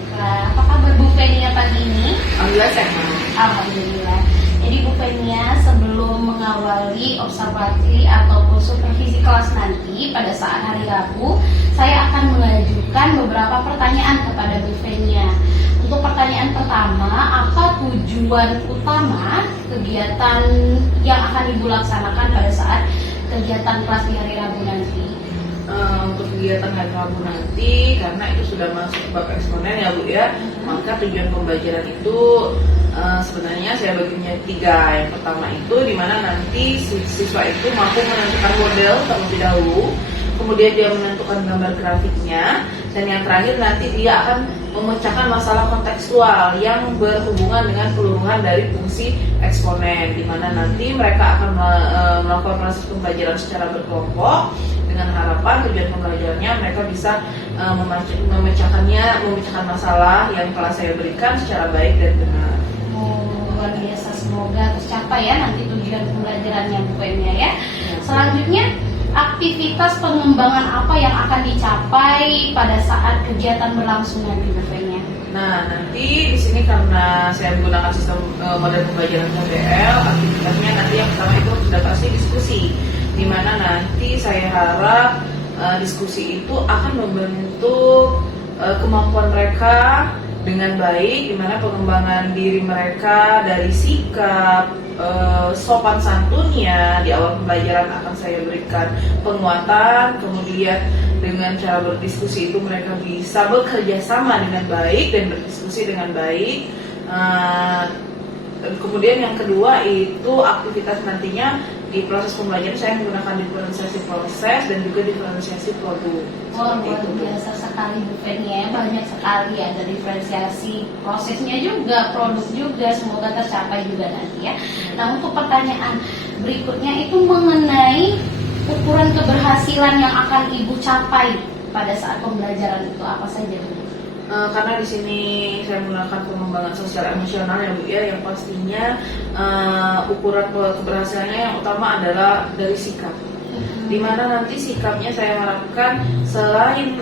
baiklah. Apa kabar Bu Fenia pagi ini? Alhamdulillah sehat. Alhamdulillah. Jadi Bu Fenia, sebelum mengawali observasi ataupun supervisi kelas nanti pada saat hari Rabu, saya akan mengajukan beberapa pertanyaan kepada Bu Fenia. Untuk pertanyaan pertama, apa tujuan utama kegiatan yang akan Ibu laksanakan pada saat kegiatan kelas di hari Rabu nanti? Untuk kegiatan hari Rabu nanti, karena itu sudah masuk bab eksponen ya Bu ya, maka tujuan pembelajaran itu sebenarnya saya baginya 3. Yang pertama itu dimana nanti siswa itu mampu menentukan model terlebih dahulu, kemudian dia menentukan gambar grafiknya, dan yang terakhir nanti dia akan memecahkan masalah kontekstual yang berhubungan dengan keseluruhan dari fungsi eksponen, di mana nanti mereka akan melakukan proses pembelajaran secara berkelompok dengan harapan tujuan pembelajarannya mereka bisa memecahkan masalah yang telah saya berikan secara baik dan benar. Luar biasa, semoga tercapai ya nanti tujuan pembelajarannya Bu Fenia ya. Selanjutnya, aktivitas pengembangan apa yang akan dicapai pada saat kegiatan berlangsung nanti Bu Fenia? Nah, nanti di sini karena saya menggunakan sistem model pembelajaran KBL, aktivitasnya nanti yang pertama itu sudah pasti diskusi, di mana nanti saya harap diskusi itu akan membentuk kemampuan mereka dengan baik, di mana pengembangan diri mereka dari sikap, sopan santunnya di awal pembelajaran akan saya berikan penguatan, kemudian dengan cara berdiskusi itu mereka bisa bekerja sama dengan baik dan berdiskusi dengan baik. Kemudian yang kedua itu aktivitas nantinya di proses pembelajaran saya menggunakan diferensiasi proses dan juga diferensiasi produk. Luar biasa sekali Bu Fenia, banyak sekali ada diferensiasi prosesnya juga, produk juga, semoga tercapai juga nanti ya. Nah, untuk pertanyaan berikutnya itu mengenai ukuran keberhasilan yang akan Ibu capai pada saat pembelajaran itu apa saja Bu? Karena di sini saya menggunakan pengembangan sosial emosional ya Bu ya, yang pastinya ukuran keberhasilannya yang utama adalah dari sikap. Dimana nanti sikapnya saya harapkan selain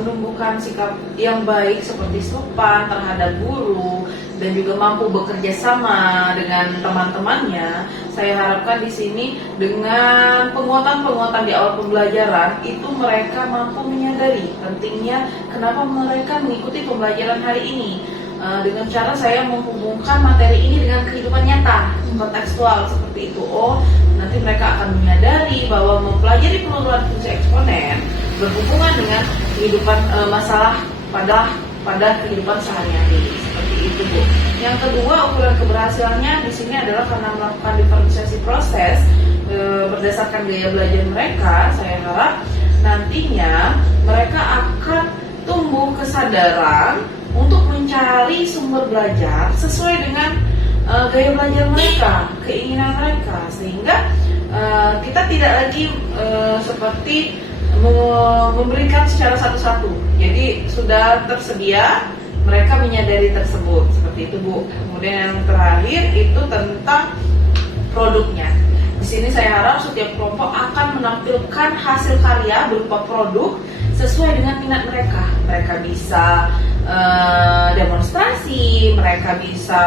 menumbuhkan sikap yang baik seperti sopan terhadap guru dan juga mampu bekerja sama dengan teman-temannya, saya harapkan di sini dengan penguatan-penguatan di awal pembelajaran itu mereka mampu menyadari pentingnya kenapa mereka mengikuti pembelajaran hari ini. Dengan cara saya menghubungkan materi ini dengan kehidupan nyata, kontekstual seperti itu. Nanti mereka akan menyadari bahwa mempelajari penelusuran fungsi eksponen berhubungan dengan kehidupan masalah pada kehidupan sehari-hari, seperti itu Bu. Yang kedua, ukuran keberhasilannya di sini adalah karena melakukan diferensiasi proses berdasarkan gaya belajar mereka. Saya harap nantinya mereka akan tumbuh kesadaran untuk mencari sumber belajar sesuai dengan gaya belajar mereka, keinginan mereka, sehingga kita tidak lagi seperti memberikan secara satu-satu. Jadi sudah tersedia, mereka menyadari tersebut, seperti itu Bu. Kemudian yang terakhir itu tentang produknya. Di sini saya harap setiap kelompok akan menampilkan hasil karya berupa produk sesuai dengan minat mereka. Mereka bisa demonstrasi, mereka bisa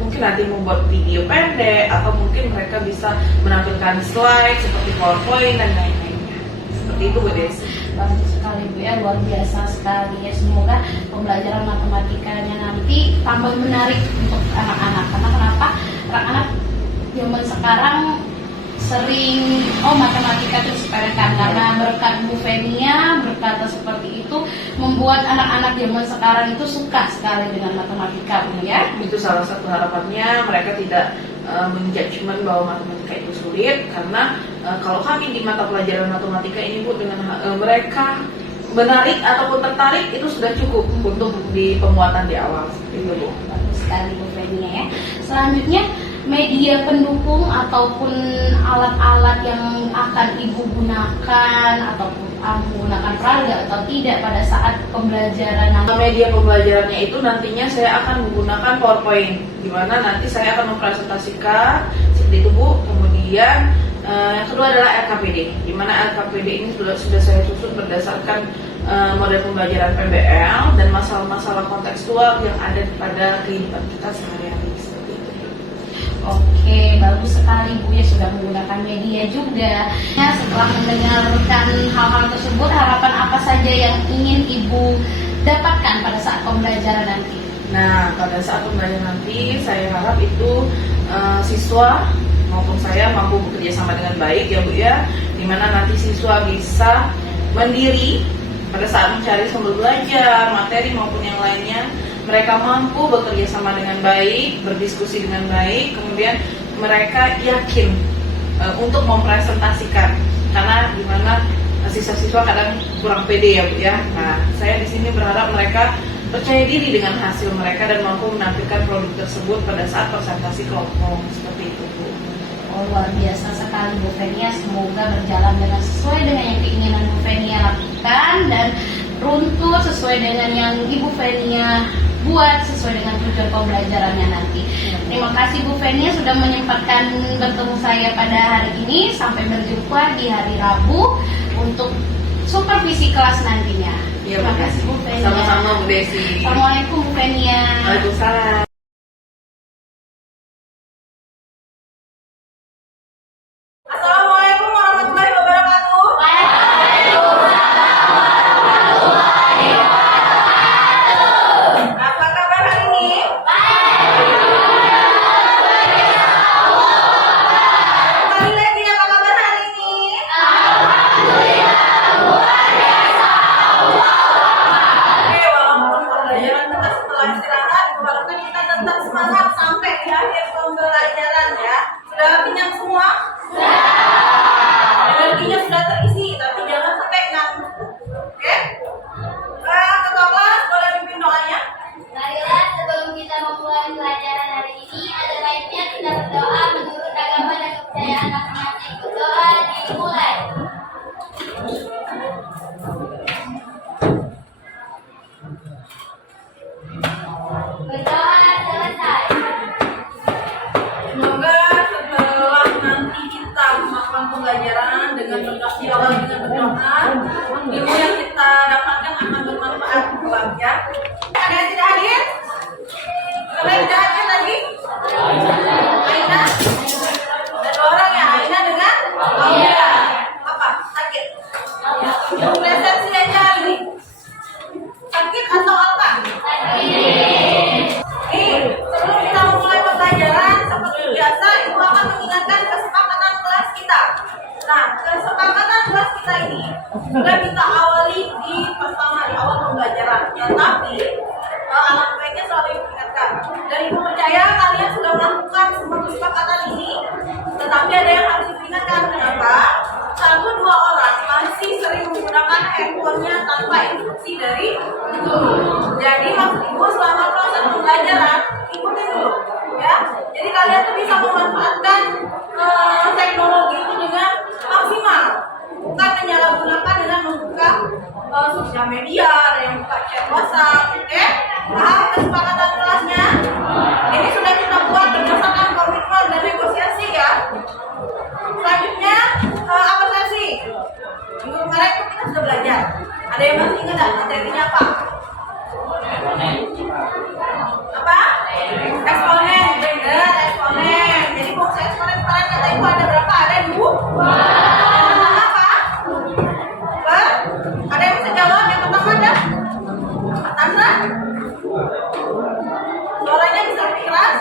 mungkin nanti membuat video pendek, atau mungkin mereka bisa menampilkan slide seperti PowerPoint dan lain-lainnya. Seperti itu Bu Des. Bagus sekali Bu ya, luar biasa sekali ya. Semoga pembelajaran matematikanya nanti tambah menarik untuk anak-anak. Karena kenapa? Anak-anak zaman sekarang sering matematika itu disepelekan, karena berkat Bu Fenia berkata seperti itu membuat anak-anak zaman sekarang itu suka sekali dengan matematika Bu ya. Itu salah satu harapannya, mereka tidak menjudgment bahwa matematika itu sulit, karena kalau kami di mata pelajaran matematika ini Bu, dengan mereka menarik ataupun tertarik itu sudah cukup untuk di penguatan di awal, seperti itu Bu. Bagus sekali Bu Fenia ya. Selanjutnya, media pendukung ataupun alat-alat yang akan Ibu gunakan ataupun menggunakan peraga atau tidak pada saat pembelajaran nanti. Media pembelajarannya itu nantinya saya akan menggunakan PowerPoint, di mana nanti saya akan mempresentasikan seperti itu Bu. Kemudian yang kedua adalah RKPD, di mana RKPD ini sudah saya susun berdasarkan model pembelajaran PBL dan masalah-masalah kontekstual yang ada pada kehidupan kita sehari-hari seperti itu. Oke, bagus sekali Bu ya sudah menggunakan media juga. Ya, setelah mendengarkan hal-hal tersebut, harapan apa saja yang ingin Ibu dapatkan pada saat pembelajaran nanti? Nah, pada saat pembelajaran nanti, saya harap itu siswa maupun saya mampu bekerja sama dengan baik ya Bu ya, dimana nanti siswa bisa mandiri pada saat mencari sumber belajar, materi maupun yang lainnya. Mereka mampu bekerja sama dengan baik, berdiskusi dengan baik, kemudian mereka yakin untuk mempresentasikan, karena dimana siswa-siswa kadang kurang pede ya Bu ya. Nah, saya di sini berharap mereka percaya diri dengan hasil mereka dan mampu menampilkan produk tersebut pada saat presentasi kelompok seperti itu Bu. Oh, luar biasa sekali Bu Fenia, semoga berjalan dengan sesuai dengan yang keinginan Bu Fenia lakukan dan runtut sesuai dengan yang Ibu Fenia buat sesuai dengan tujuan pembelajarannya nanti. Terima kasih Bu Fenia sudah menyempatkan bertemu saya pada hari ini. Sampai berjumpa di hari Rabu untuk supervisi kelas nantinya. Terima kasih Bu Fenia. Sama-sama Bu Desi. Assalamualaikum Bu Fenia. Waalaikumsalam. Assalamualaikum warahmatullahi wabarakatuh. Apa kabar hari ini? Kembali lagi, apa kabar hari ini? Oke, walaupun pembelajaran kita setelah istirahat, walaupun kita tetap semangat sampai di akhir pembelajaran ya. Sudah kenyang semua? Energinya sudah terisi, tapi jangan sampai ngantuk. Oke? Ketua kelas boleh pimpin doanya? Marilah sebelum kita memulai pelajaran hari ini, ada baiknya kita berdoa menurut agama dan kepercayaan masing-masing. Berdoa dimulai. Berdoa selesai. Semoga setelah nanti kita melakukan pembelajaran dengan diawali dengan berdoa, ilmu yang kita dapatkan akan bermanfaat buat ya. Ada yang tidak hadir? Ada yang tidak hadir lagi? Aina? Ada 2 orang ya, Aina dengan Aulia. Apa? Sakit? Presensi aja hari ini. Sakit atau apa? Sebelum kita memulai pembelajaran, seperti biasa, Ibu akan mengingatkan kesepakatan kelas kita. Nah, kesepakatan kelas kita ini sudah kita awali di pertama di awal pembelajaran. Tetapi alat baiknya selalu diingatkan. Dan Ibu percaya kalian sudah melakukan semua kesepakatan ini, tetapi ada yang harus diingatkan. Kenapa? 1-2 orang masih sering menggunakan handphonenya tanpa instruksi dari guru. Jadi maksud Ibu selama proses pembelajaran ikutin dulu, ya. Jadi kalian tuh bisa memanfaatkan teknologi itu dengan maksimal, bukan menyalahgunakan dengan membuka sosial media, ada yang buka chat WhatsApp, oke? Paham kesepakatan kelasnya? Ini sudah kita buat berdasarkan komitmen dan negosiasi ya. Selanjutnya apa sesi? Minggu kemarin tuh kita sudah belajar. Ada yang masih ingat nggak materinya apa? Apa? Eksponen, benar eksponen. Jadi fungsi eksponen kemarin kata Ibu ada berapa? Ada 2. Yang pertama apa? Apa? Ada yang bisa jawab? Yang pertama ada? Sandra? Suaranya bisa lebih keras?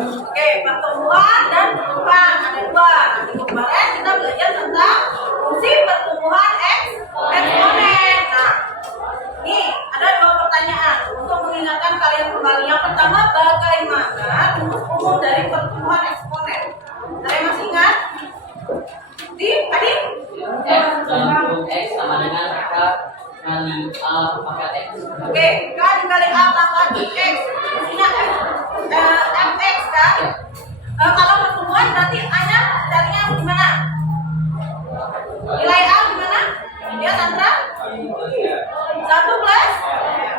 Oke, pertumbuhan dan pertumbuhan ada 2. Nanti kemarin kita belajar tentang fungsi pertumbuhan eksponen. Nah, nih ada 2 pertanyaan untuk mengingatkan kalian kembali. Yang pertama, bagaimana rumus umum dari pertumbuhan eksponen? Ada yang masih ingat? Tadi? X sama dengan K kali A pangkat X. Oke, K dikali A pangkat X. Maksudnya fx kan? Kalau pertumbuhan berarti A-nya carinya gimana? Nilai A gimana? Ya, Sandra? 1 plus?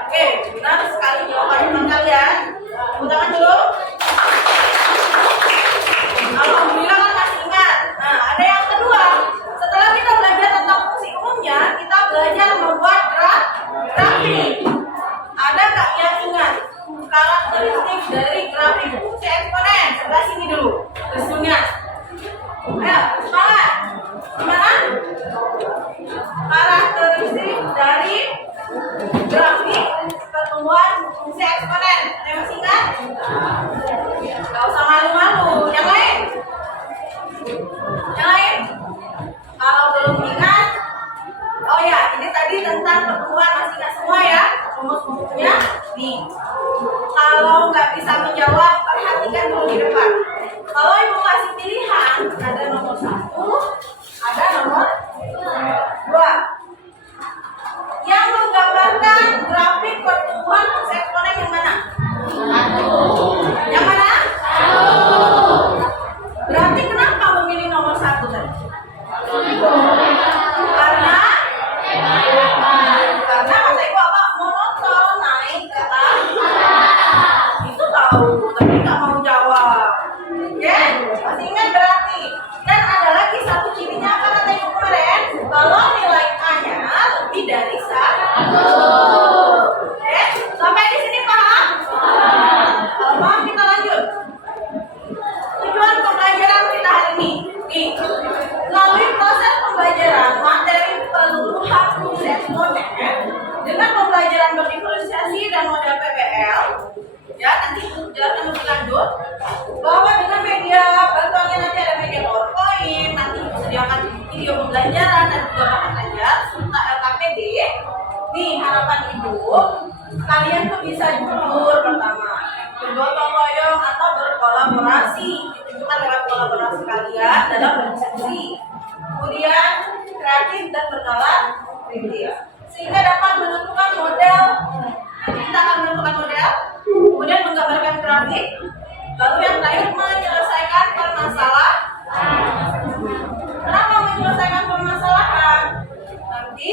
Oke, benar sekali jawaban kalian. Tepuk tangan dulu. Alhamdulillah kan masih ingat. Nah, ada yang kedua. Setelah kita belajar tentang fungsi umumnya, kita rumus bukunya. Nih, kalau nggak bisa menjawab, perhatikan dulu di depan. Kalau ibu kasih pilihan, ada nomor 1, ada nomor 2. Yang menggambarkan grafik pertumbuhan fungsi eksponen yang mana? Yang mana? Berarti kenapa memilih nomor 1 tadi? Karena kata ibu apa? Monoton naik ke atas. Itu tahu, tapi nggak mau jawab. Oke, masih ingat berarti. Dan ada lagi satu cirinya apa kata ibu kemarin? Kalau nilai A-nya lebih dari 1. Oke, sampai di sini paham? Kalau paham kita lanjut. Tujuan pembelajaran kita hari ini. Nih, melalui proses pembelajaran materi peluruhan fungsi eksponen dengan pembelajaran berdiferensiasi dan model PBL, ya nanti jelaskan lebih lanjut bahwa dengan media bantuannya nanti ada media PowerPoint, nanti disediakan video pembelajaran dan juga bahan ajar serta LKPD. Nih harapan ibu, kalian tuh bisa jujur pertama, bergotong royong atau berkolaborasi, ditunjukkan lewat kolaborasi kalian dalam berdiskusi. Kemudian kreatif dan bernalar kritis, sehingga dapat menentukan model. Nanti kita akan menentukan model, kemudian menggambarkan grafik, lalu yang terakhir menyelesaikan permasalahan. Kenapa menyelesaikan permasalahan? Nanti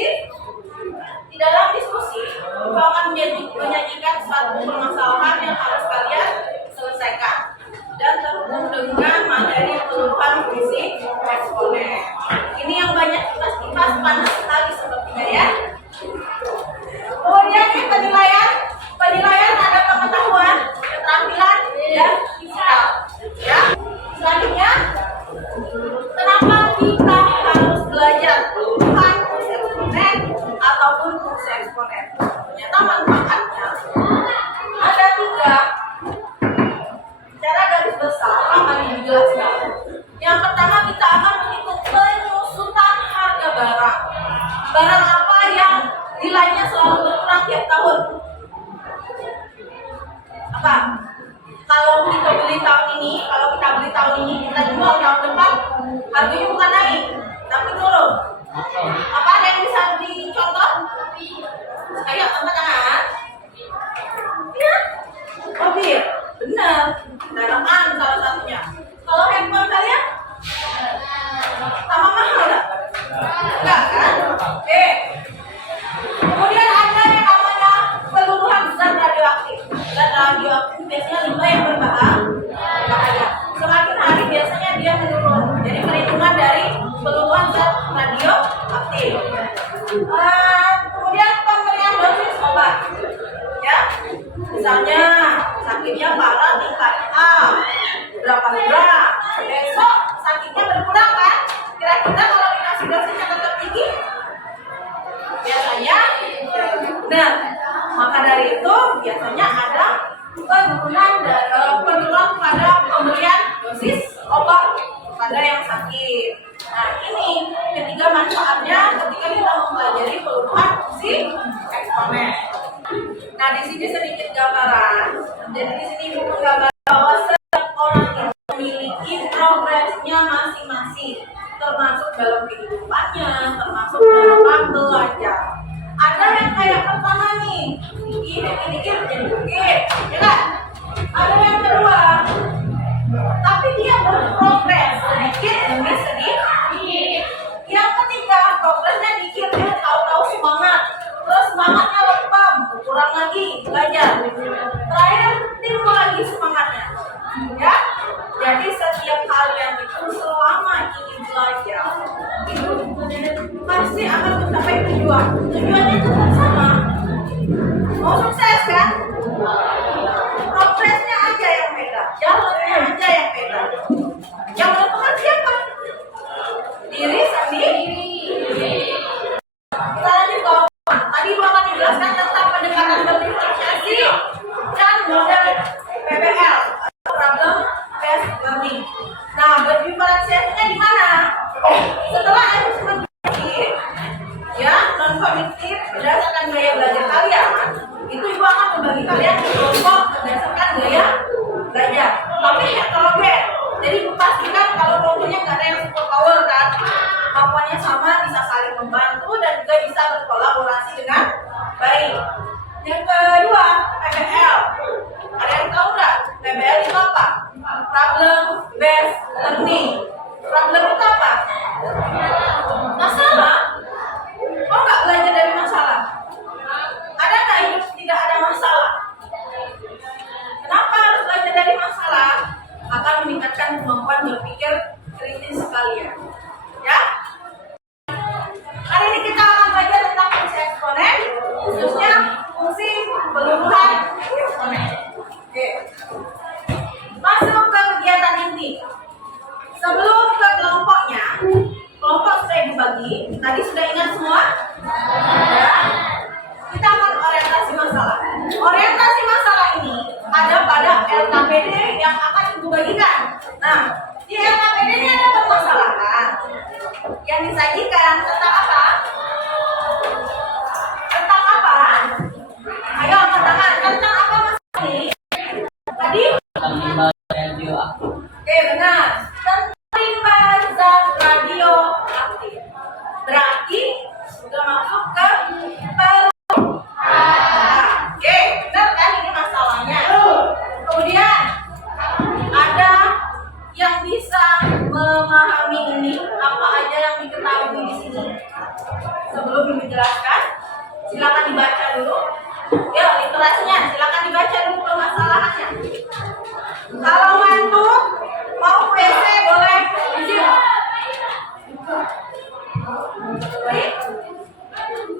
di dalam diskusi kita akan menyajikan suatu permasalahan yang harus kalian selesaikan dan terhubung dengan materi peluruhan fungsi eksponen. Ini yang banyak kita bahas panas sekali sepertinya ya. Kemudian ini penilaian ada pengetahuan, keterampilan dan fisikal. Ya. Selanjutnya, kenapa kita harus belajar peluruhan fungsi eksponen ataupun fungsi eksponen? Ternyata manfaatnya ada 3. Cara garis besar akan dijelaskan. Yang pertama kita akan menghitung penyusutan harga barang. Barang apa yang nilainya selalu berkurang tiap tahun? Apa? Kalau kita beli tahun ini, kita jual tahun depan, harganya bukan naik, tapi turun. Apa ada yang bisa dicontoh? Ayo, angkat tangan. Ya, mobil, benar. Kendaraan salah satunya. Kalau handphone kalian, sama mahal nggak? Enggak kan? Oke. Kemudian ada yang namanya peluruhan zat radioaktif. Zat radioaktif biasanya limbah yang berbahaya. Semakin hari biasanya dia menurun. Jadi perhitungan dari peluruhan zat radioaktif. Kemudian pemberian dosis obat. Ya, misalnya sakitnya parah tingkat A, berapa gram? Besok sakitnya berkurang kan? Kira-kira kalau dikasih dosis yang tetap tinggi, biasanya benar. Maka dari itu biasanya ada penurunan pada pemberian dosis obat pada yang sakit. Nah ini ketiga manfaatnya ketika kita mempelajari peluruhan fungsi eksponen. Nah di sini sedikit gambaran. Jadi di sini ibu menggambar bahwa setiap orang itu memiliki progresnya masing-masing, termasuk dalam kehidupannya, termasuk dalam belajar. Ada yang kayak pertama nih, dikit-dikit jadi bukit, ya kan? Ada yang kedua, tapi dia berprogres sedikit demi sedikit. Yang ketiga, progresnya dikit, dia tahu-tahu semangat, terus semangatnya lempam, kurang lagi belajar. Terakhir timbul lagi semangatnya, ya. Jadi setiap hal yang itu selama ingin belajar itu pasti akan mencapai tujuan. Tujuannya tetap sama. Mau sukses kan? Progresnya aja yang beda, jalannya aja yang beda. Yang menentukan siapa? Diri sendiri. Kita lanjut ke tadi Ibu akan dijelaskan tentang pendekatan berdiferensiasi dan model PBL atau problem based learning. Nah, berdiferensiasinya di mana? Setelah assessment ya non kognitif berdasarkan gaya belajar kalian, itu ibu akan membagi kalian ke kelompok berdasarkan gaya belajar, tapi heterogen. Jadi ibu pastikan kalau kelompoknya nggak ada yang super power kan, kemampuannya sama, bisa saling membantu dan juga bisa berkolaborasi dengan baik. Yang kedua, PBL. Ada yang tahu nggak PBL itu apa? Problem based learning. Problem itu apa? Masalah. Mau nggak belajar dari masalah? Ada nggak hidup tidak ada masalah? Kenapa harus belajar dari masalah? Akan meningkatkan kemampuan berpikir kritis kalian. Ya? Hari ini kita akan belajar tentang fungsi eksponen, khususnya fungsi peluruhan eksponen. Oke. Masuk ke kegiatan inti. Sebelum ke kelompoknya, kelompok sudah dibagi. Tadi sudah ingat semua? Ya. Kita akan orientasi masalah. Orientasi masalah ini ada pada LKPD yang akan ibu bagikan. Nah, di LKPD ini ada permasalahan yang disajikan tentang apa? Tentang apa? Ayo angkat tangan. Tentang apa masalah ini? Tadi? Limbah radioaktif. Oke, benar. Tentang limbah zat radioaktif. Berarti sudah masuk ke oke, benar kan ini masalahnya. Kemudian ada yang bisa memahami ini apa aja yang diketahui di sini. Sebelum menjelaskan, silakan dibaca dulu. Ya, literasinya silakan dibaca dulu permasalahannya. Kalau ngantuk mau WC boleh izin.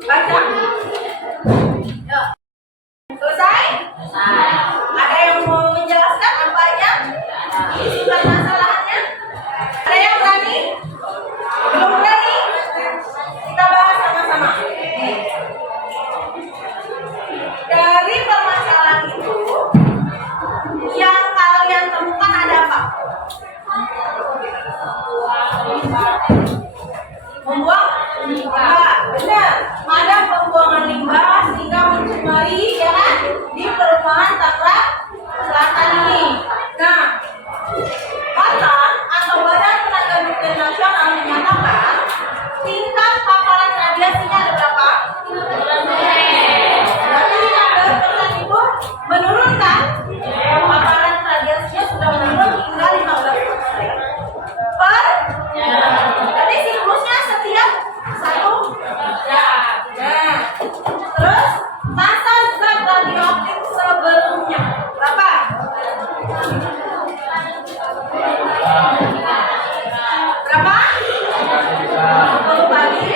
Baca. Yuk. Selesai? Ada yang mau menjelaskan apa aja isi permasalahannya? Ada yang berani? Belum berani? Kita bahas sama-sama. Dari permasalahan itu, yang kalian temukan ada apa? Membuang limbah. Benar. Ada pembuangan limbah sehingga mencemari ya kan di perumahan Tangerang Selatan ini. Nah, Batan atau Badan Tenaga Nuklir Nasional menyatakan tingkat paparan radiasinya ada berapa? 15% itu menurun kan? Paparan radiasinya sudah menurun hingga 15%. Jadi siklusnya setiap 1 jam. Nah, terus masa zat radioaktif sebelumnya berapa? Berapa? 10 pagi.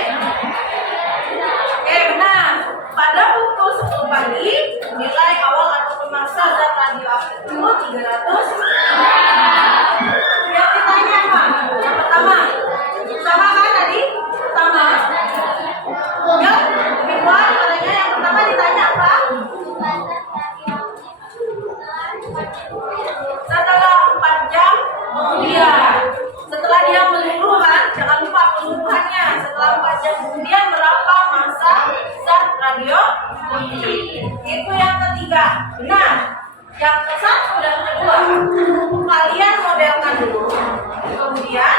Oke, benar. Pada pukul 10 pagi, nilai awal ataupun massa zat radioaktif itu 300. Yang ditanya apa? Yang pertama, sama kan tadi? Sama. Ya, lebih kuat katanya. Yang pertama ditanya apa? Setelah 4 jam kemudian, setelah dia meluruh kan, jangan lupa peluruhannya. Setelah 4 jam kemudian berapa massa zat radioaktif? Itu yang ketiga. Benar. Yang ke-1 dan kedua, kalian modelkan dulu. Kemudian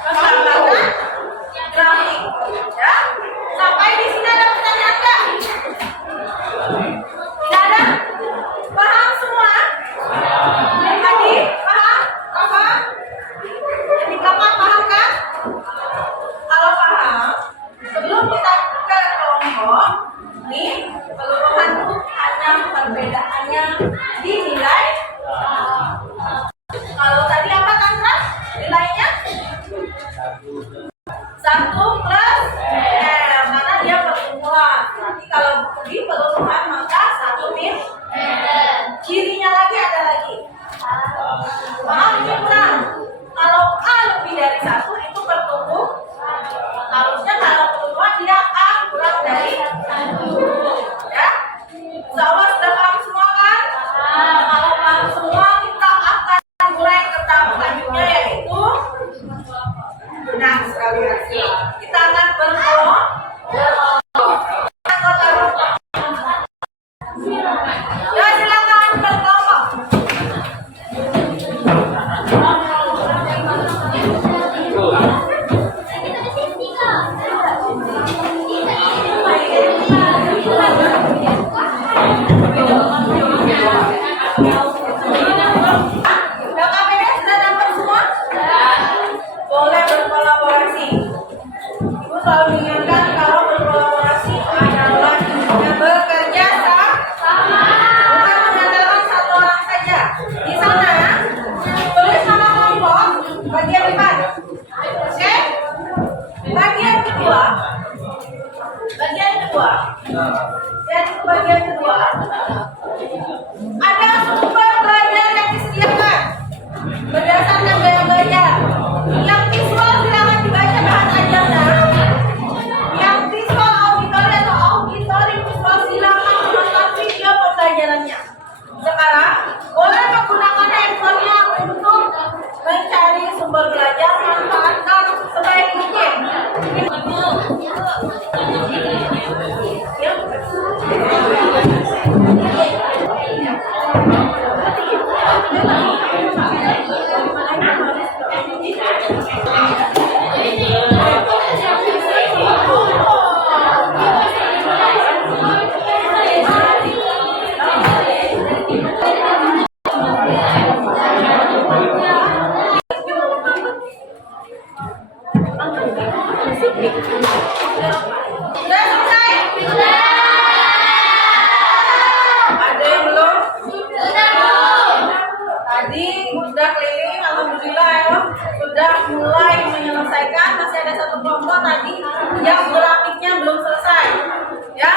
tambahkan grafik. Ya. Sampai di sini ada pertanyaan enggak? Tidak ada? Paham semua? Tadi paham? Paham? Yang di belakang paham kan? Kalau paham, sebelum kita ke kelompok, nih peluruhan itu hanya perbedaannya di nilai. Kalau tadi apa Tantra? Nilainya? 1 plus karena dia Ya silakan berkelompok. LKPD sudah dapat semua? Boleh berkolaborasi. Ibu selalu mengingatkan kalau berkolaborasi adalah bekerja sama, bukan mengandalkan satu orang saja. Di sana tulis nama kelompok bagian 4. Oke? Bagian kedua. Bagian kedua. Ada sumber belajar yang disediakan berdasarkan gaya belajar. Yang visual silakan dibaca bahan ajarnya. Yang visual auditory atau auditory visual silakan menonton video pembelajarannya. Sekarang boleh menggunakan handphonenya untuk mencari sumber belajar, manfaatkan sebaik mungkin. Sudah selesai? Ada yang belum? Tadi sudah keliling, alhamdulillah ya. Sudah mulai menyelesaikan. Masih ada satu kelompok tadi yang grafiknya belum selesai, ya.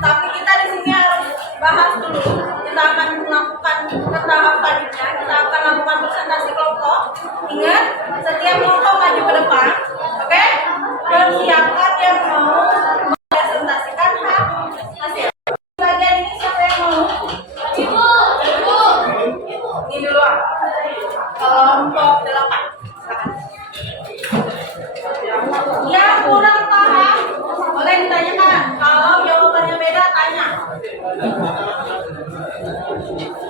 Tapi kita di sini harus bahas dulu. Kita akan melakukan ke tahap selanjutnya. Kita akan lakukan presentasi kelompok. Ingat, setiap kelompok maju ke depan, oke? Persiapkan yang mau mempresentasikan hasil. Bagian ini siapa yang mau? Ibu. Ini dulu. Kelompok 8. Yang kurang paham boleh ditanyakan. Kalau jawabannya beda, tanya.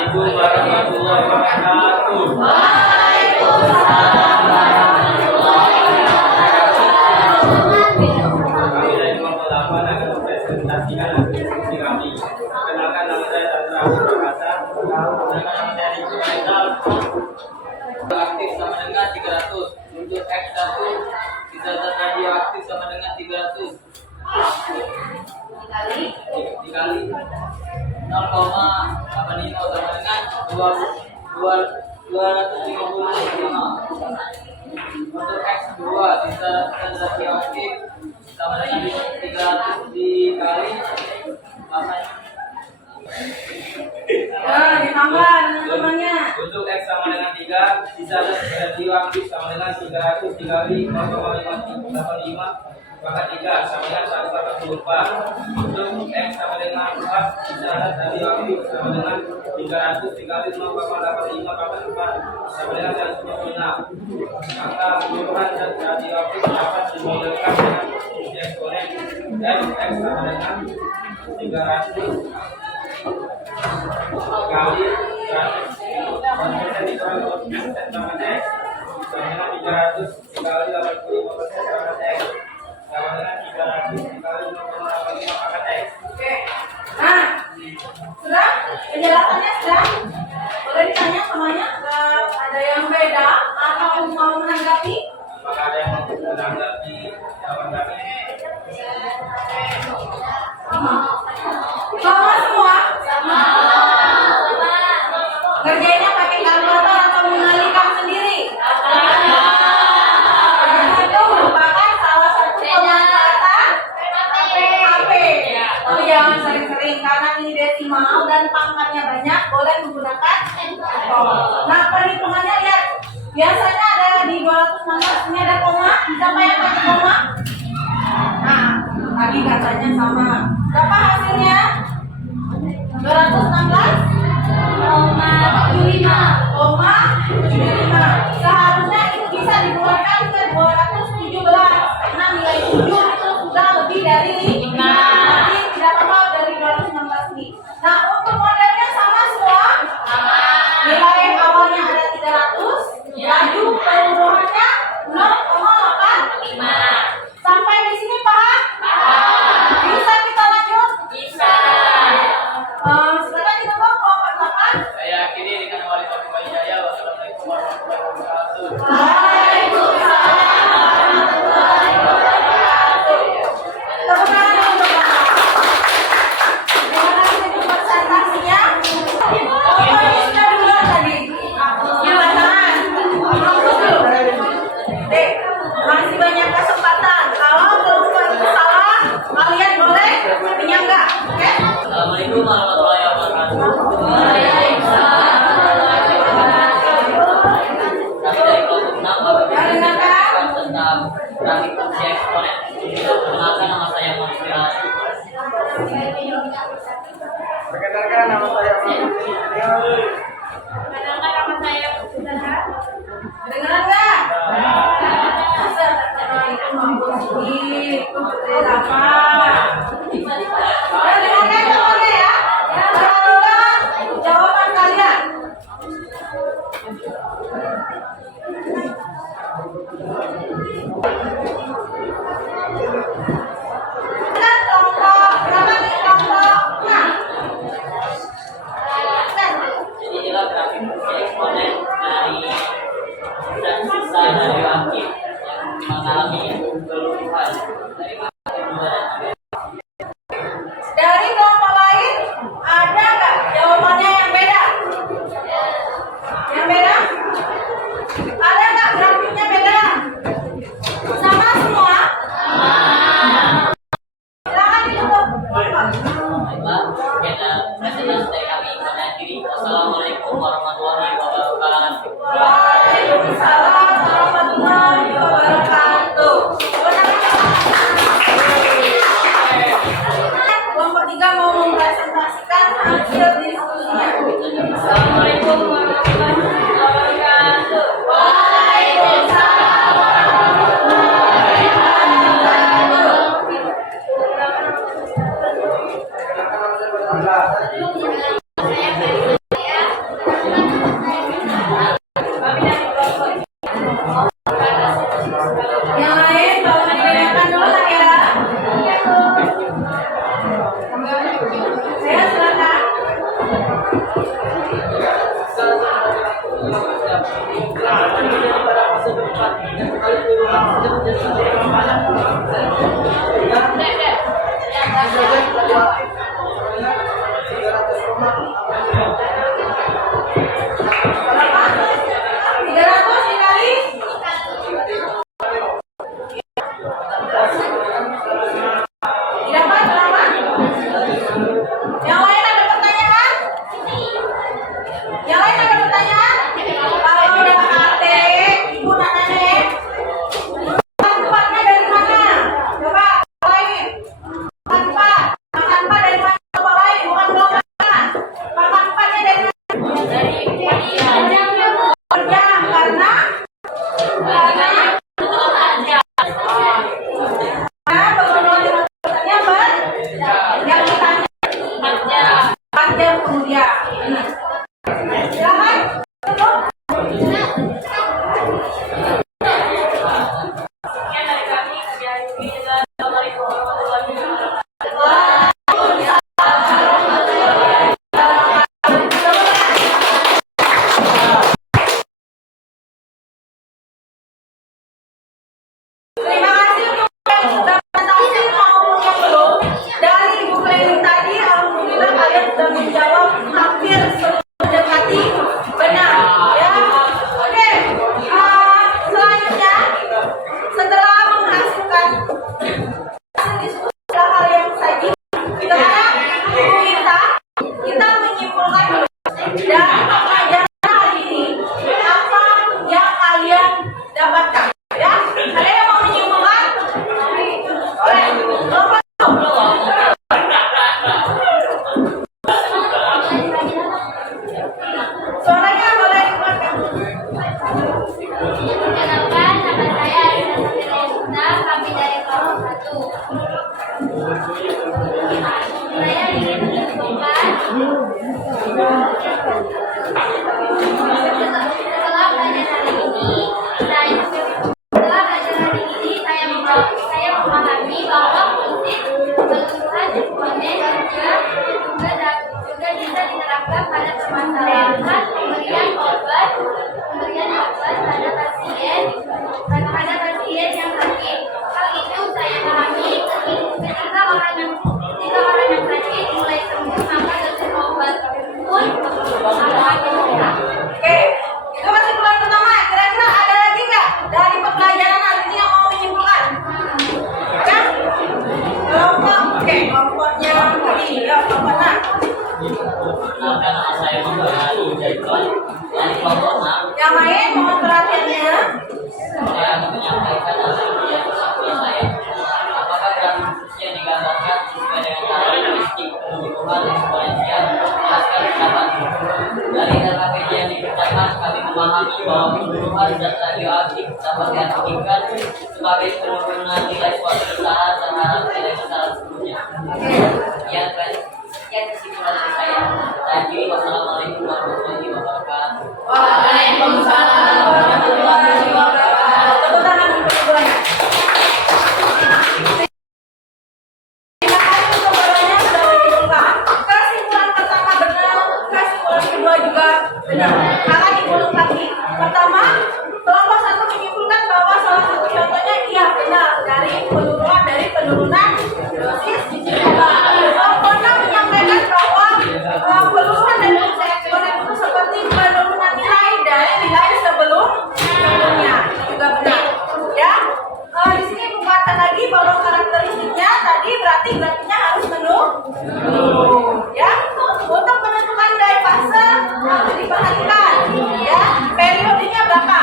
Assalamualaikum warahmatullahi wabarakatuh. Waalaikumsalam warahmatullahi Kami dari kelompok 8 akan mempresentasikan diskusi kami. Perkenalkan, nama saya Chandra Abdul Prakasa. Perkenalkan, nama saya Riki Faisal. Aktif sama dengan 300. Untuk X1 bisa radioaktif sama dengan 300 dikali 0,85 sama dengan 255. Untuk X2 bisa radioaktif sama dengan 300 dikali 8. Ya, ditambah teman-temannya. Untuk X sama dengan 3 bisa radioaktif sama dengan 300 dikali 0,85 maka 3 sama dengan 144. Untuk X sama dengan 4 bisa radioaktif sama dengan 300 dikali 0,85 maka 4 sama dengan 126. Maka perubahan zat radioaktif dapat dimodalkan dengan fungsi eksponen dan X sama dengan 300 kali 100 persen dikurang 20% sama X sama dengan 300 dikali 85% sama X sama dengan 300 dikali 0,85 pangkat X. Oke. Nah, sudah? Penjelasannya sudah? Boleh ditanya semuanya? Ada yang beda atau mau menanggapi? Apakah ada yang menanggapi jawaban kami? Sama semua? Ngerjainnya pakai kalkulator atau mengalihkan sendiri? Itu merupakan salah satu pemanfaatan HP. Tapi jangan sering-sering karena ini desimal dan pangkatnya banyak, boleh menggunakan handphone. Nah, perhitungannya lihat. Biasanya ada di 216 ini ada koma. Siapa yang pakai koma? Nah, tadi katanya sama. Berapa hasilnya? 216,75. Seharusnya itu bisa dikeluarkan ke 217 karena nilai 7 itu sudah lebih dari 5. Jadi tidak apa dari 216 lagi. Nah, untuk modelnya sama semua? Nilai awalnya ada 300, laju perubahannya 0,85. Sampai di sini paham? Bisa kita lanjut? Bisa. Silakan kita bawa kelompok 8. Saya yakini dengan wali Bapak Jaya. Wassalamualaikum warahmatullahi wabarakatuh. Waalaikumsalam warahmatullahi wabarakatuh. Tepuk tangan untuk Bapak. Terima kasih untuk presentasinya. Pokoknya sudah duluan tadi. Gimana? Dek, masih banyak kesempatan. Kalau belum salah, kalian boleh menyangga. Oke? Assalamualaikum warahmatullahi wabarakatuh. Kami dari kelompok 6 Bapak Ibu tentang grafik fungsi eksponen. Perkenalkan, nama saya Muhammad Firdaus. Perkenalkan, nama saya Dengar nggak? Bisa terkenal itu mampu sedikit. Berapa? Ya, dengarkan jawabannya ya. Perhatikan jawaban kalian. Kan kelompok berapa nih kelompok? Nah, Jadi inilah grafik fungsi eksponen dari dan sisa radioaktif yang mengalami keluruhan dari kedua dan tiga. dari kelompok lain ada nggak jawabannya yang beda? Yang beda? Ada nggak grafiknya beda? Sama semua? Silakan ditutup. Baiklah, sekian presentasi dari kami. Kami akhiri. Wassalamualaikum warahmatullahi wabarakatuh. Waalaikumsalam warahmatullahi wabarakatuh. Kelompok 3 mau mempresentasikan hasil diskusinya. Assalamualaikum warahmatullahi wabarakatuh. Waalaikumsalam warahmatullahi wabarakatuh. Yang lain tolong didengarkan dulu lah ya. Saya silakan. Berapa? 300 dikali? Dapat berapa? Yang lain ada pertanyaan? Yang lain ada pertanyaan? Kalau udah KT, ibu nanya ya. Tempatnya dari mana? Coba lain. Tempat. Tempat dari mana? Coba lain, bukan gelombang. Tempatnya dari mana? Jam karena pertanyaan yang ditanya 4 jam kemudian. Silakan. Terima kasih untuk yang sudah presentasi maupun yang belum. Dari Ibu Planning tadi, alhamdulillah kalian sudah menjawab hampir mendekati benar. Ya, oke. Selanjutnya, setelah menghasilkan hasil diskusi hal yang tadi, sekarang kita menyimpulkan dulu dari pembelajaran hari ini apa yang kalian dapatkan. Ya, ada yang mau menyimpulkan? Boleh. Lompat. Suaranya boleh dikeluarkan. Perkenalkan, nama saya Arina Safira, kami dari kelompok 1. Saya ingin menyimpulkan Saya memahami bahwa prinsip keseluruhan responden juga bisa diterapkan pada permasalahan pemberian obat pada pasien yang sakit. Hal itu saya pahami ketika orang yang sakit mulai sembuh, maka dosis obat pun akan berkurang. Oke, itu kesimpulan pertama. Kira-kira ada lagi nggak dari pembelajaran hari ini yang mau menyimpulkan? Ya? Kelompok, oke, kelompoknya tadi ya, kelompoknya. Yang lain mohon perhatiannya. Saya menyampaikan apakah grafik yang digambarkan sesuai dengan karakteristik kebutuhan eksponensial jelaskan pendapat. Dari RKPJ yang dikerjakan kami memahami bahwa kebutuhan zat radioaktif dapat diartikan sebagai penurunan nilai suatu usaha terhadap nilai usaha sebelumnya. Sekian kesimpulan dari saya. Wassalamualaikum warahmatullahi wabarakatuh. Waalaikumsalam warahmatullahi wabarakatuh. Tepuk tangan untuk keduanya. Terima kasih untuk keduanya sudah menyimpulkan. Kesimpulan pertama benar, kesimpulan kedua juga benar. Akan diulang lagi. Pertama, kelompok satu menyimpulkan bahwa salah satu contohnya iya benar dari penurunan dosis obat. Kelompok enam menyampaikan bahwa penurunan dan dosis eksponen itu seperti penurunan nilai dari nilai sebelumnya. Juga benar. Ya. Di sini bukan lagi bahwa karakteristiknya tadi berarti grafiknya harus menurun. Ya. Untuk menentukan nilai fase harus diperhatikan. Ya. Periodenya berapa?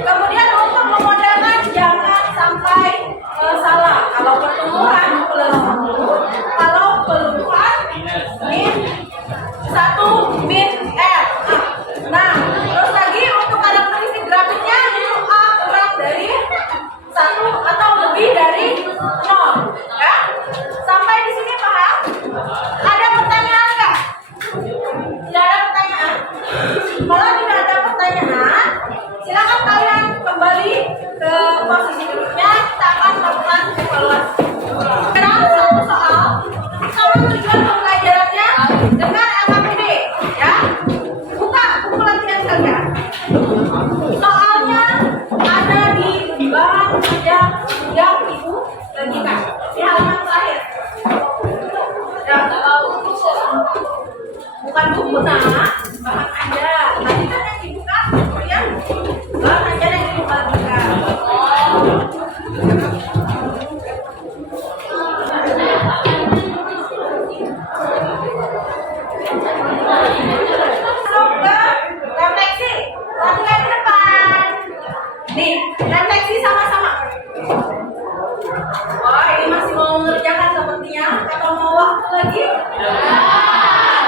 Kemudian untuk memodelkan jangan sampai salah. Kalau pertumbuhan plus 1, kalau peluruhan min 1 min R. Nah, terus lagi untuk karakteristik grafiknya itu A kurang dari 1 atau lebih dari 0. Ya? Sampai di sini paham? Ada pertanyaan nggak? Tidak ada pertanyaan? Kalau tidak ada pertanyaan, silakan kalian kembali ke posisi duduknya. Kita akan melakukan evaluasi. Sekarang satu soal sama tujuan pembelajarannya dengan LKPD, ya. Buka buku latihan kalian. Soalnya ada di bang yang ibu bagikan di halaman terakhir. Ya, bukan buku nah, bahan aja. Tadi kan yang dibuka, kemudian bahan aja yang dibagikan. Refleksi, perhatikan ke depan. Nih, refleksi sama-sama. Wah, ini masih mau mengerjakan sepertinya atau mau waktu lagi?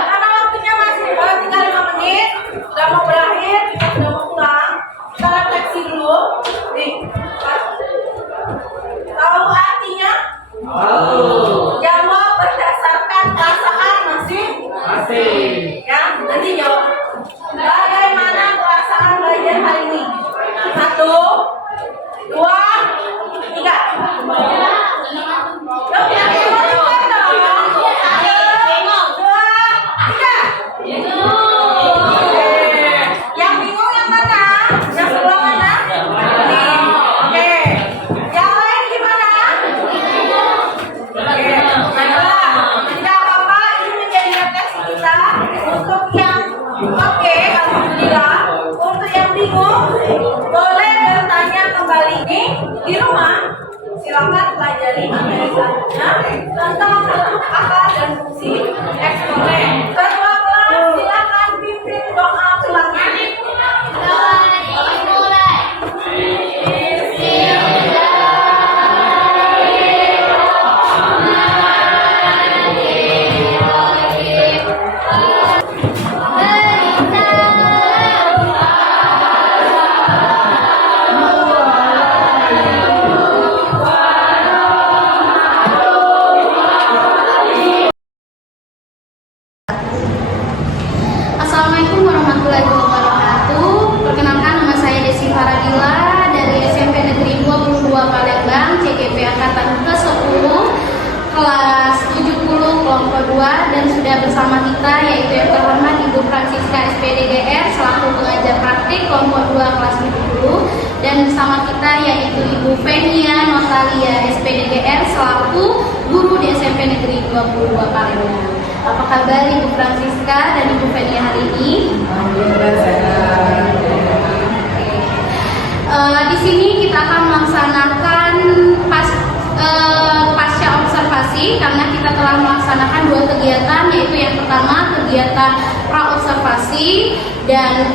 Karena waktunya masih tinggal 5 menit, sudah mau berakhir, kita sudah mau pulang. Kita refleksi dulu. Nih, tahu artinya? Jawab berdasarkan perasaan masing-masing. Ya, nanti jawab. Bagaimana perasaan belajar hari ini? 1, 2, 3. Yuk, yang bingung dong. 1, 2, 3. Yang bingung yang mana? Yang sebelah mana? Oke. Yang lain gimana? Oke. Baiklah. Tidak apa-apa. Ini menjadi refleksi kita untuk yang oke, alhamdulillah. Untuk yang bingung, boleh bertanya kembali. Nih, di rumah, silakan pelajari materi selanjutnya tentang bentuk akar dan fungsi eksponen. Ketua kelas silakan pimpin doa pulangnya. sudah bersama kita, yaitu yang terhormat Ibu Francisca SPDGR selaku pengajar praktik kelompok 2 kelas 70, dan bersama kita yaitu Ibu Fenia Notalia SPDGR selaku guru di SMP Negeri 22 Palembang. Apa kabar Ibu Francisca dan Ibu Fenia hari ini? Di sini kita akan melaksanakan pasca observasi, karena kita telah melaksanakan 2 kegiatan, yaitu yang pertama kegiatan pra-observasi dan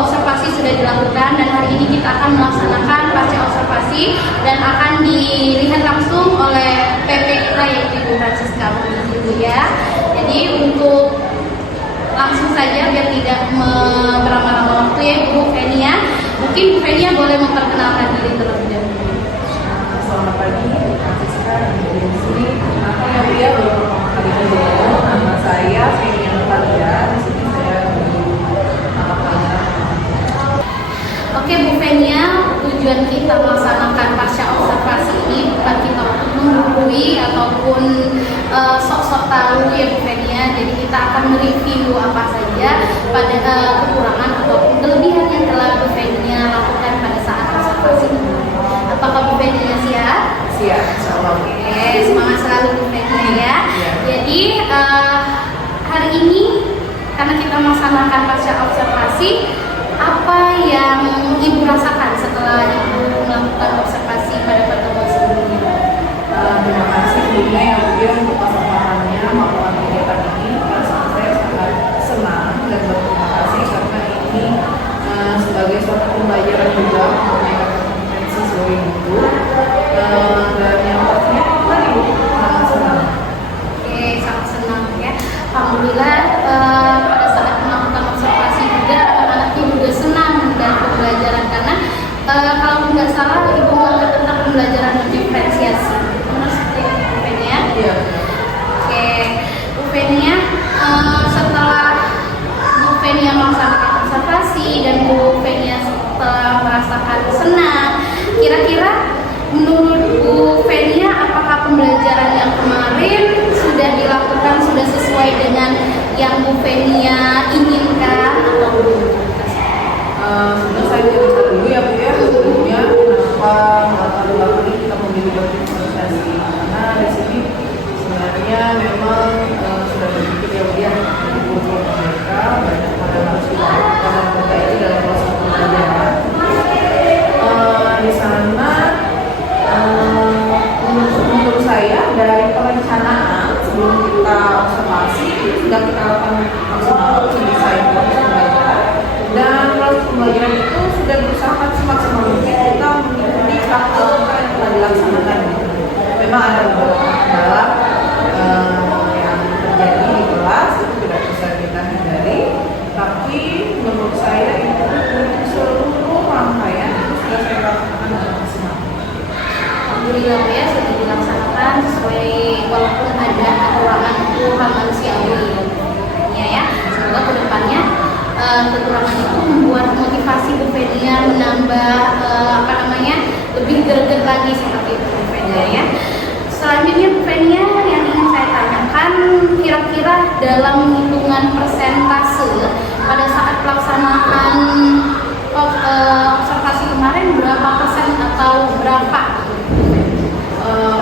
observasi sudah dilakukan, dan hari ini kita akan melaksanakan pasca observasi dan akan dilihat langsung oleh PP kita yaitu Ibu Francisca begitu ya. Jadi untuk langsung saja biar tidak berlama-lama waktu ya Bu Fenia, mungkin Bu Fenia boleh memperkenalkan diri terlebih dahulu. Selamat pagi, Francisca di sini. Aku yang dia baru pertama kali ketemu. Nama saya Fenia Notalia. Di sini saya Oke Bu Fenia, tujuan kita melaksanakan pasca observasi ini bukan kita untuk menggurui ataupun sok-sok tahu ya Bu Fenia. Jadi kita akan mereview apa saja pada kekurangan ataupun kelebihan yang telah Bu Fenia lakukan pada saat observasi ini. Apakah Bu Fenia siap? Siap, insyaallah. Oke, semangat selalu Bu Fenia ya. Jadi hari ini karena kita melaksanakan pasca observasi, apa yang Ibu rasakan setelah Ibu melakukan observasi pada pertemuan sebelumnya? Terima kasih sebelumnya yang dia untuk kesempatannya melakukan kegiatan ini. Perasaan saya sangat senang dan berterima kasih karena ini sebagai suatu pembelajaran juga mengenai kompetensi sebagai guru, dan yang pastinya tadi sangat senang. Oke, sangat senang ya. Alhamdulillah pada saat melakukan observasi juga anak-anaknya juga senang dan pembelajaran, karena kalau nggak salah Ibu mengangkat tentang pembelajaran diferensiasi. Benar seperti itu Bu Fenia? Iya. Oke, Bu Fenia, setelah Bu Fenia melaksanakan observasi dan Bu Fenia setelah merasakan senang, kira-kira menurut Bu Fenia apakah pembelajaran yang kemarin sudah dilakukan sudah sesuai dengan yang Bu Fenia inginkan atau belum? Sebenarnya saya cerita dulu ya Bu ya, sebelumnya kenapa latar belakang kita memilih diferensiasi, karena di sini sebenarnya memang sudah berpikir ya Bu ya, guru mereka banyak hal yang harus dilakukan dan mereka itu dalam proses pembelajaran. Di sana menurut saya dari perencanaan sebelum kita observasi sudah kita lakukan maksimal desain proses pembelajaran, dan proses pembelajaran itu sudah berusaha semaksimal mungkin kita mengikuti hal yang telah dilaksanakan. Memang ada beberapa kendala yang terjadi di kelas, itu tidak bisa kita hindari, tapi menurut saya itu untuk seluruh rangkaian itu sudah saya laksanakan dengan maksimal. Alhamdulillah Bu ya, sudah dilaksanakan sesuai, walaupun ada kekurangan itu hal manusiawi ya. Semoga kedepannya kekurangan itu membuat motivasi Bu Fenia menambah lebih greget lagi seperti itu Bu Fenia ya. Selanjutnya Bu Fenia, yang ingin saya tanyakan, kira-kira dalam hitungan persentase pada saat pelaksanaan observasi kemarin berapa persen atau berapa?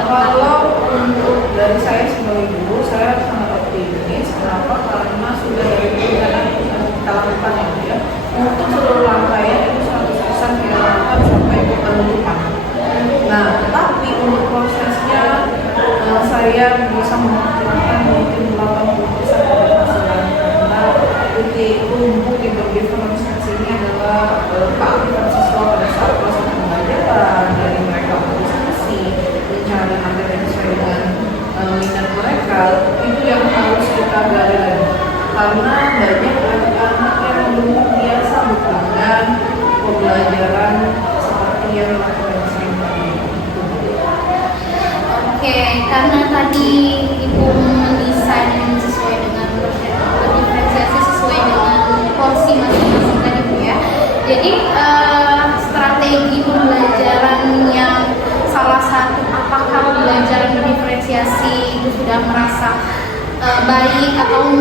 Kalau untuk dari saya sebagai guru, saya sangat optimis. Kenapa? Karena sudah dari kegiatan yang kita lakukan ya, untuk seluruh rangkaian itu 100% kita lakukan sampai ke penutupan. Nah, tapi untuk prosesnya saya bisa memperkirakan mungkin 80% keberhasilan, karena titik tumbuh di diferensiasi ini adalah keaktifan siswa pada saat proses pembelajaran, dari mereka berdiskusi, mencari materi sesuai dengan minat mereka. Itu yang harus kita gali lagi, karena banyak anak-anak yang belum biasa dengan pembelajaran seperti yang dilakukan sering tadi. Oke, karena tadi Ibu mendesain sesuai dengan diferensiasi sesuai dengan porsi masing-masing tadi Bu ya. Jadi strategi pembelajaran yang salah satu, apakah pembelajaran berdiferensiasi itu sudah merasa baik atau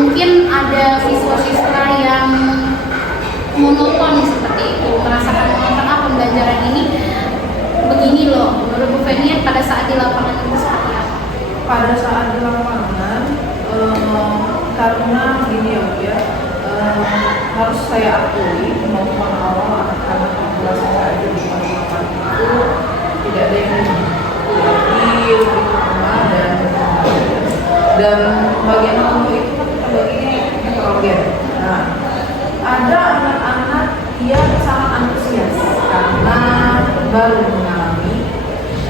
monoton seperti itu, merasakan monoton pembelajaran ini begini loh. Menurut Bu Fenia pada saat di lapangan itu seperti apa? Pada saat di lapangan, karena gini ya Bu ya, harus saya akui kemampuan awal anak-anak yang kelas saya aja di lapangan itu tidak ada yang lebih rumah dan bagian awal itu kan kita bagi heterogen. Nah, ada anak-anak yang sangat antusias karena baru mengalami,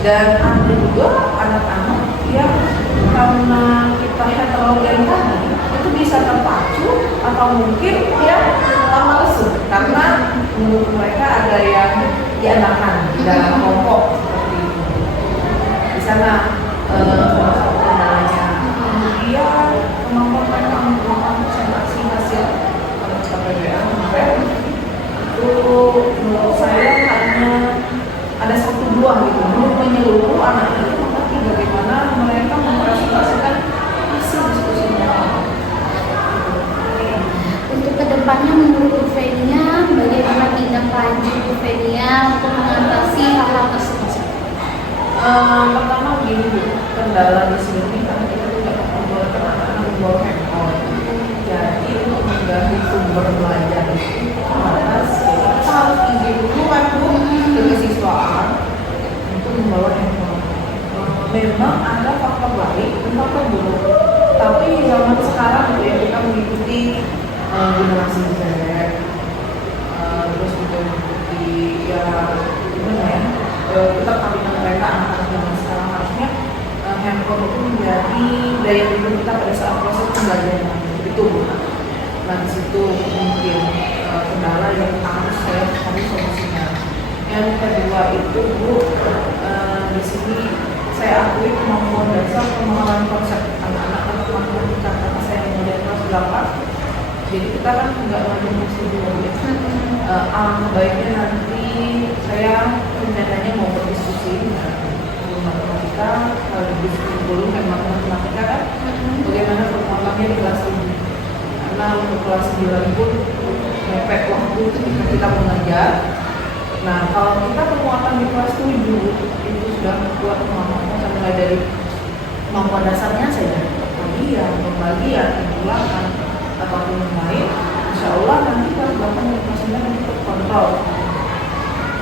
dan ada juga anak-anak yang karena kita heterogen tadi itu bisa terpacu atau mungkin ya lama lesu karena menurut mereka ada yang diandalkan dalam kelompok seperti itu. Di sana salah satu kendalanya. Kemudian kemampuan mereka untuk melakukan presentasi hasil KPBA kemarin itu menurut saya hanya ada 1-2 gitu. Menurut menyeluruh anak itu mengerti bagaimana mereka mempresentasikan hasil diskusinya. Untuk kedepannya menurut Bu Fenia, bagaimana tindak lanjut Bu Fenia untuk mengatasi hal-hal tersebut? Pertama begini Bu, kendala di sini karena kita tidak membolehkan anak-anak membawa handphone. Jadi untuk mengganggu sumber belajar itu terbatas. Kita harus izin dulu kan Bu ke kesiswaan untuk membawa handphone. Memang ada faktor baik dan faktor buruk. Tapi zaman sekarang ya kita mengikuti generasi Z, terus juga mengikuti ya gimana ya, perkawinan mereka anak-anak zaman sekarang, harusnya handphone itu menjadi daya dukung kita pada saat proses pembelajaran itu. Nah di situ mungkin kendala yang harus saya cari solusinya. Yang kedua itu Bu, di sini saya akui kemampuan dasar pemahaman konsep anak-anak atau matematika karena saya mulai kelas 8. Jadi kita kan nggak lagi mesti dulu ya. Alangkah baiknya nanti saya rencananya mau berdiskusi dengan guru matematika, diskusi dulu dengan matematika kan, bagaimana perkembangannya di kelas ini. Karena untuk kelas 9 pun mepet waktu ketika kita mengajar. Nah kalau kita penguatan di kelas 7 itu sudah membuat kemampuan mulai dari kemampuan dasarnya saja, pembagian, pengulangan ataupun yang lain, insya Allah nanti kelas 8 dan kelas 9 nanti terkontrol.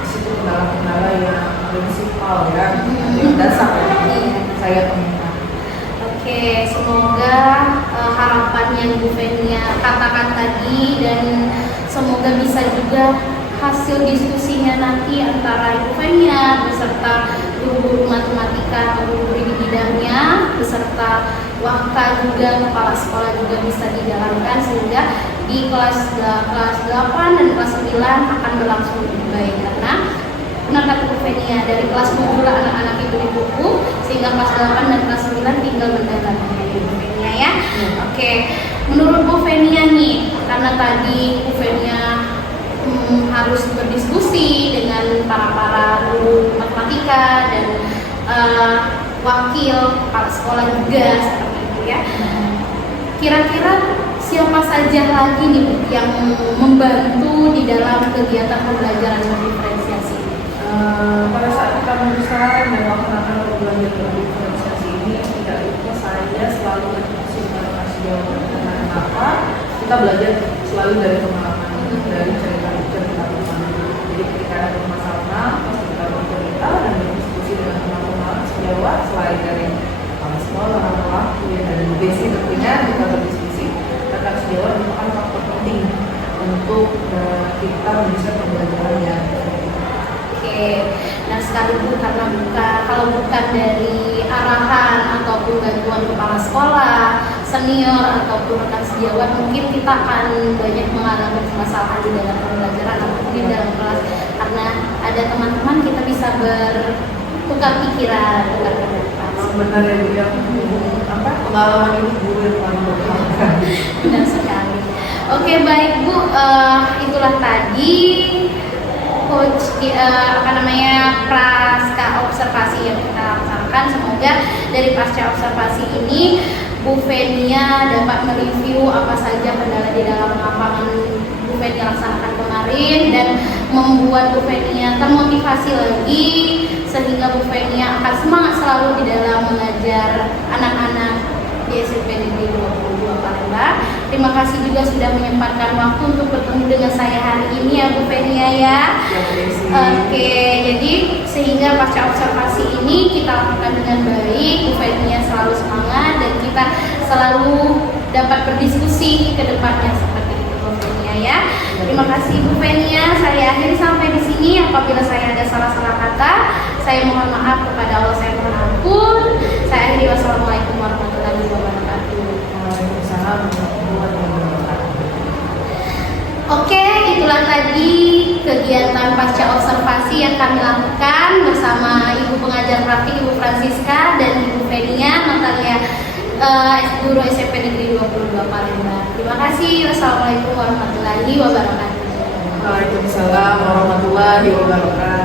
Situ kendala-kendala yang prinsipal ya, yang dasar saya temukan. Oke, semoga harapan yang Bu Fenia katakan tadi dan semoga bisa juga hasil diskusinya nanti antara Ibu Fenia beserta guru-guru matematika atau guru di bidangnya beserta Waka juga, kepala sekolah juga bisa dijalankan sehingga di kelas 8 dan kelas 9 akan berlangsung lebih baik karena benar kata Bu Fenia, dari kelas 7 anak-anak itu dipupuk sehingga kelas 8 dan kelas 9 tinggal menjalankan Bu Fenia ya. Oke, menurut Bu Fenia nih, karena tadi Bu Fenia harus berdiskusi dengan para guru matematika dan wakil kepala sekolah juga seperti itu ya. Kira-kira siapa saja lagi nih yang membantu di dalam kegiatan pembelajaran diferensiasi? Pada saat kita mendesain dan melaksanakan pembelajaran diferensiasi ini, tidak lupa saya selalu berdiskusi dengan kasih jawaban. Kenapa? Kita belajar selalu dari pengalaman, dari cerita teman. Jadi ketika ada permasalahan, pasti kita bercerita dan berdiskusi dengan teman-teman sejawat, selain dari kepala sekolah, orang waktu ya, dari BC tentunya kita berdiskusi. Tentang sejawat merupakan faktor penting untuk kita bisa pembelajaran yang Oke, nah sekalipun karena kalau bukan dari arahan ataupun bantuan kepala sekolah, senior ataupun rekan sejawat, mungkin kita akan banyak mengalami permasalahan di dalam pembelajaran ataupun di dalam kelas karena ada teman-teman kita bisa bertukar pikiran, tukar pendapat. benar ya Bu ya, pengalaman ini guru yang paling berharga. Benar sekali. Oke baik Bu, itulah tadi coach pasca observasi yang kita laksanakan. Semoga dari pasca observasi ini Bu Fenia dapat mereview apa saja kendala di dalam lapangan Bu Fenia laksanakan kemarin membuat Bu Fenia termotivasi lagi, sehingga Bu Fenia akan semangat selalu di dalam mengajar anak-anak di SMP Negeri 22 Palembang. Terima kasih juga sudah menyempatkan waktu untuk bertemu dengan saya hari ini ya Bu Fenia ya. Oke, jadi sehingga pasca observasi ini kita lakukan dengan baik, Bu Fenia selalu semangat dan kita selalu dapat berdiskusi ke depannya seperti itu Bu Fenia ya. Terima kasih Bu Fenia. Saya akhiri sampai di sini. Apabila saya ada salah-salah kata, saya mohon maaf kepada Allah, saya mohon ampun. Saya akhiri, wassalamualaikum warahmatullahi wabarakatuh. Waalaikumsalam warahmatullahi wabarakatuh. Oke, itulah tadi kegiatan pasca observasi yang kami lakukan bersama Ibu Pengajar Praktik Ibu Francisca dan Ibu Fenia Natalia, Guru SMP Negeri 22 Palembang. Terima kasih. Wassalamualaikum warahmatullahi wabarakatuh. Waalaikumsalam warahmatullahi wabarakatuh.